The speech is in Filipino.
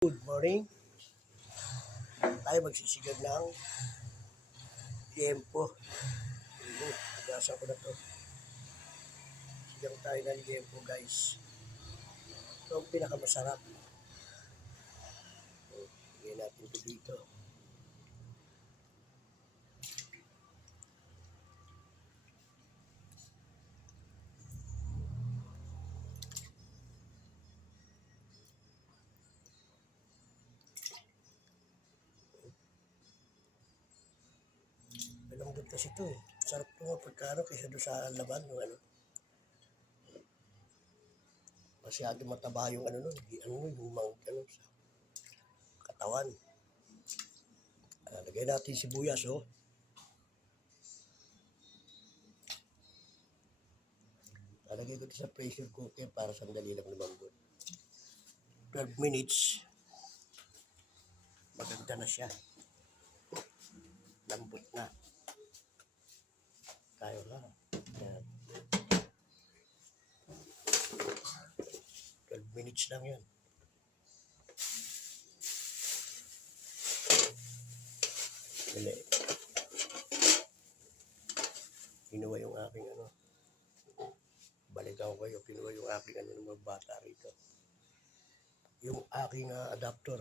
Good morning. Tayo magsisigag ng liempo. Uh, Nagasa ko na to. Sigang tayo ng liempo guys. Ito ang pinakamasarap. Lagyan natin ito dito. Kasi ito eh. Sarap ito nga pagkano kaysa doon sa laman. Yung ano. Masyado mataba yung ano nun. Ano yung mga ano, sa katawan. Ah, lagay natin sibuyas oh. Lalagay ko sa pressure cooker para sandali lang lumambot. 12 minutes. Maganda na siya. Lambot na. Tayo lang. Yan. 12 minutes lang yan. Dali. Kinuha yung aking ano. Balikan ko kayo. Kinuha yung aking ano ng bata rito. Yung aking ah, adapter.